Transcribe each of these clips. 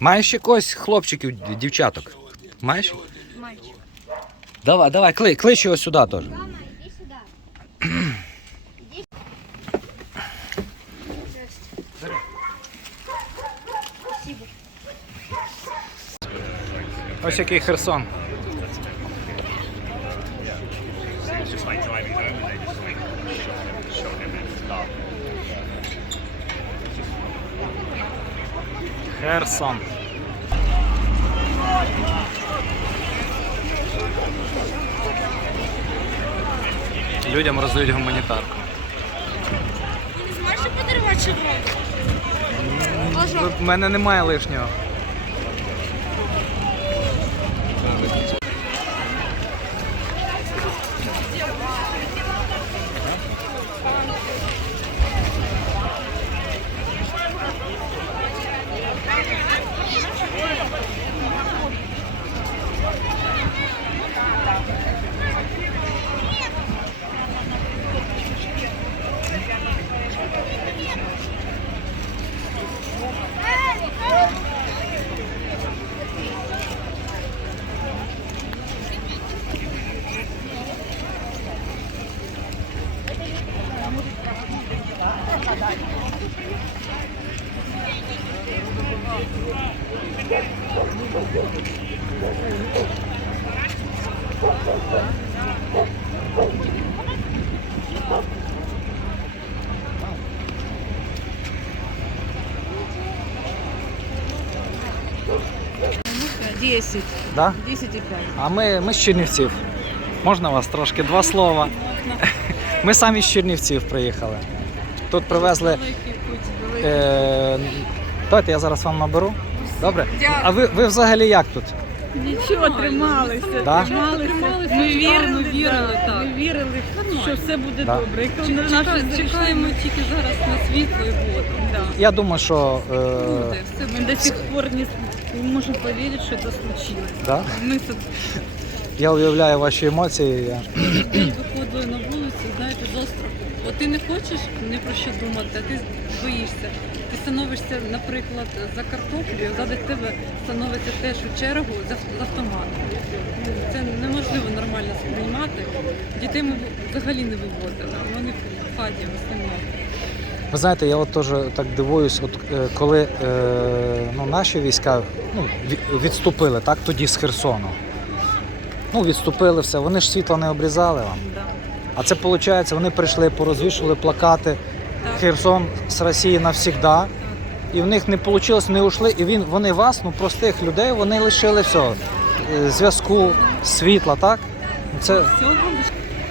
Маєш якогось хлопчиків, дівчаток? Маєш? Мальчик. Давай, давай, кли, клич його сюди теж. Мама, іди сюди. Ось який Херсон. Херсон. Людям роздають гуманітарку. Не зможеш подарувати червону? У мене немає лишнього. Десять. Да? Десять и пять. А ми, ми з Чернівців. Можна вас трошки два слова? Ми самі з Чернівців приїхали. Тут привезли. Е, давайте я зараз вам наберу. Добре? А ви, ви взагалі як тут? Нічого, трималися. Да? Трималися. Ми вірили, вірили, так. Ми вірили, що все буде Да. добре. І коли наші Чекаємо тільки зараз на світло і воду. Да. Я думаю, що. Е, Буде, все Мы до сих пор не, не можем поверить, что это случилось. да? Мы с- Я уявляю ваші емоції. Я... з остраху. От ти не хочеш ні про що думати, а ти боїшся. Ти становишся, наприклад, за картоплю, ззади тебе становиться теж у чергу з ав- автоматом. Це неможливо нормально сприймати. Дітей ми взагалі не вивозили, вони в хаті в основному. Ви знаєте, я от теж так дивуюсь, от е, коли е, ну, наші війська ну, відступили так тоді з Херсону. Ну, відступили все, вони ж світло не обрізали вам. Да. А це виходить, вони прийшли, порозвішували плакати. Херсон з Росії навсігда. І в них не вийшло, не ушли. І він, вони вас, ну простих людей, вони лишили все. Зв'язку, світла, так? Ну, Це всього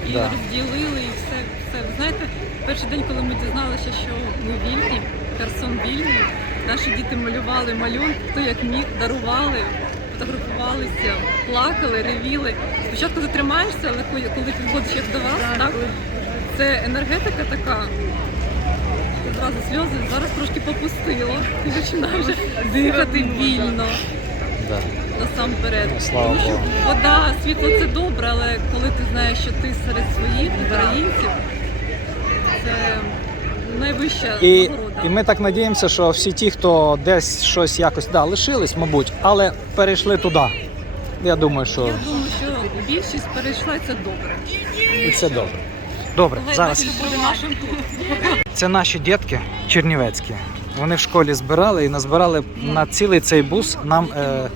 і Да. розділили, і все, все. Ви знаєте, перший день, коли ми дізналися, що ми вільні, Херсон вільний, наші діти малювали малюнки, хто як міг, дарували, фотографувалися, плакали, ревіли. Спочатку затримаєшся, але коли коли підходиш як до вас, так? Це енергетика така. Одразу сльози, зараз трошки попустило. Ти починаєш дихати вільно да. насамперед. Ну, слава Тому що вода, світло це добре, але коли ти знаєш, що ти серед своїх українців, це найвища І, нагорода. і ми так надіємося, що всі ті, хто десь щось якось да, лишились, мабуть, але перейшли туди. Я думаю, що Я думаю, що більшість перейшла і це добре. і це добре. Добре, зараз. Значить, буде нашим тут. Це наші дітки чернівецькі. Вони в школі збирали і назбирали на цілий цей бус. Нам е,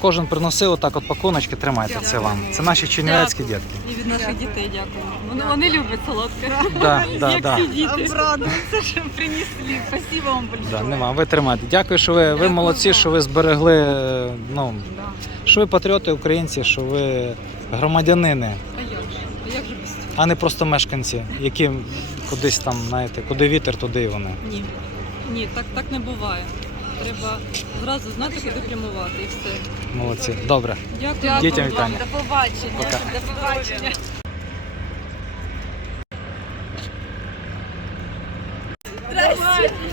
кожен приносив отак от пакуночки, тримайте це вам. Це наші чернівецькі дітки. І від наших дітей дякую. Вони, вони люблять солодке. Да, да, Як да. всі діти. Обрадуемся, что принесли. Спасибо вам большое. Да, нема, ви тримайте. Дякую, що ви, ви Дякую молодці, вам. що ви зберегли. е, Ну, що ви патріоти українці, що ви громадянини, А як же? А як же без цього? а не просто мешканці, які кудись там, знаєте, куди вітер, туди і вони. Ні. Ні, так, так не буває. Треба зразу знати, куди прямувати і все. Молодці. Добре. Дякую. Дітям вам. вітання. До побачення. Пока. До побачення.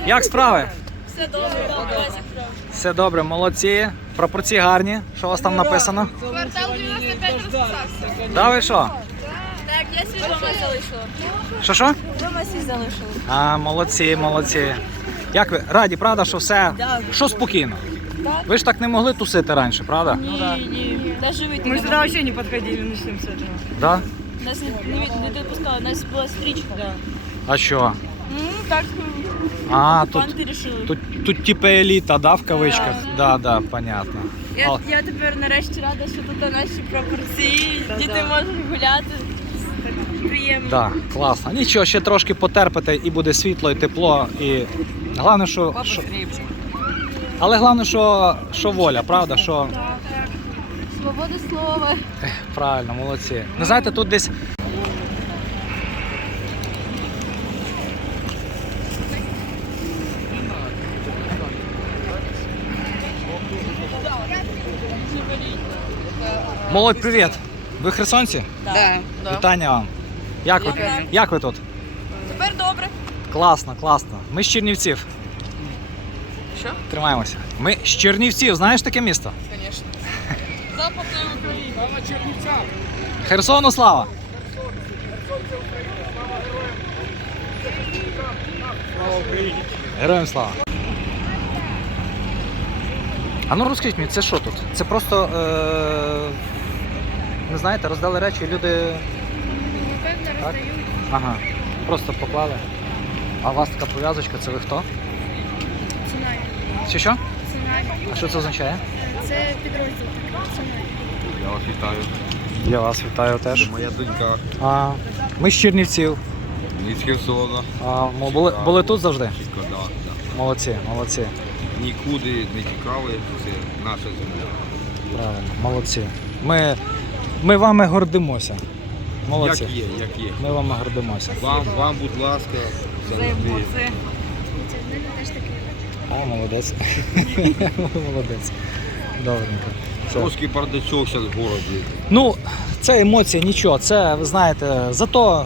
Як справи? Все добре. Все добре, молодці. Пропорції гарні. Що у вас там написано? Квартал 95 розписався. Да ви що? Так, я свій дома залишила. Що що? Дома свій залишила. А, молодці, молодці. Як ви раді, правда, що все що спокійно? Ви ж так не могли тусити раніше, правда? Ні, ні. Навіть вийти Мы не сюда могли. вообще не подходили, начнем с этого. Да? Нас не, не, не допускали, у нас була стрічка. Да. А що? Ну, так, А, тут, панти рішили. тут, тут типу еліта, да, в кавичках? Да, да, понятно. Я, А, я тепер нарешті рада, що тут наші прапорці, Та-да. діти можуть гуляти. Приємно. да, класно. Нічого, ще трошки потерпите і буде світло, і тепло. І головне, що. що... Але головне, що, що воля, правда? Що Свобода слова. правильно, молодці. Не знаєте, тут десь. Молодь, привіт! Ви херсонці? Да. Вітання вам. Як ви, як ви тут? Тепер добре. Класно, класно. Ми з Чернівців. Що? Тримаємося. Ми з Чернівців, знаєш таке місто? Звісно. Западної України. Херсону слава! Героям слава! А ну розкажіть мені, це що тут? Це просто, е... не знаєте, роздали речі, люди. Напевно, Так? Ага. Просто поклали. А у вас така пов'язочка, це ви хто? Цунамі. Чи що? Цунамі. А що це означає? Це підрозділ такий. Я вас вітаю. Я вас вітаю теж. Моя донька А, ми з Чернівців. із Херсона. А, ми були, були тут завжди? Чітко, да, да. Молодці, молодці. Нікуди не тікали, це наша земля. Правильно, молодці. Ми, ми вами гордимося. Молодці. Як є, як є. Ми вами гордимося. Вам, вам, будь ласка, завжди. Эмоции. А, молодець. молодець. Добренько. Трошки бардачок зараз в городі. Ну, це емоції, нічого. Це, ви знаєте, зато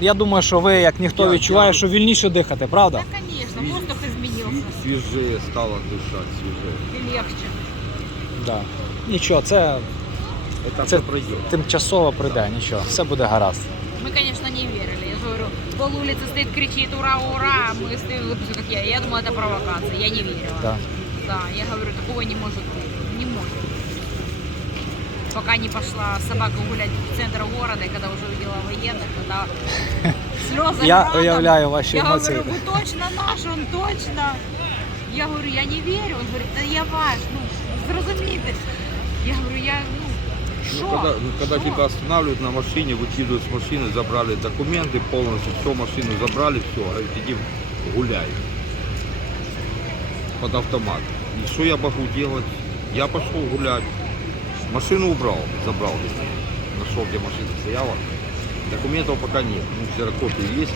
я думаю, що ви, як ніхто, Я- відчуває, я- що вільніше дихати, правда? Конечно, воздух изменился. Свіже стало дишати, свіже. И легче. Да. Нічого, це Це пройде. тимчасово прийде, нічого, все буде гаразд. Мы, конечно, не верили. Я же говорю, пол улицы стоит, кричит ура, ура. Мы стоим, все как я. Я думала, это провокация. Я не верила. Да. Да, я говорю, такого не может быть. Не может. Пока не пошла собака гулять в центр города, и когда уже увидела военных, тогда слезы Я градом. уявляю ваші Я емоції. говорю, вы точно наш, он точно. Я говорю, я не верю. Он говорит, да я ваш, ну, зрозумійте. Я говорю, я, ну, Ну, шо? когда, ну, когда Шо? тебя останавливают на машине, выкидывают с машины, забрали документы полностью, все, машину забрали, все, говорит, иди гуляй. Под автомат. И что я могу делать? Я пошел гулять. Машину убрал, забрал. вернее. Нашел, где машина стояла. Документов пока нет. Ну, ксерокопии есть.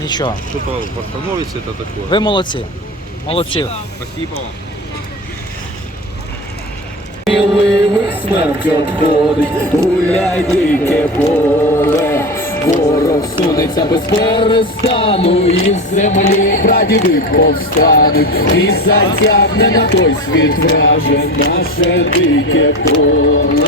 Нічого. Что-то восстановится это такое. Ви молодці. Молодці. Спасибо вам. Смерть отходить, гуляй дике поле, ворог сунеться без перестану, і з землі прадіди повстануть, і затягне на той світ враже наше дике поле.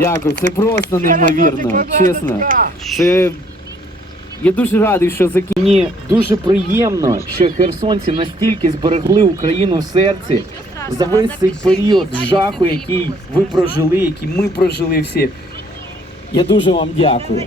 Дякую, це просто неймовірно, чесно. Це я дуже радий, що за кіні дуже приємно, що херсонці настільки зберегли Україну в серці за весь цей період жаху, який ви прожили, який ми прожили всі. Я дуже вам дякую.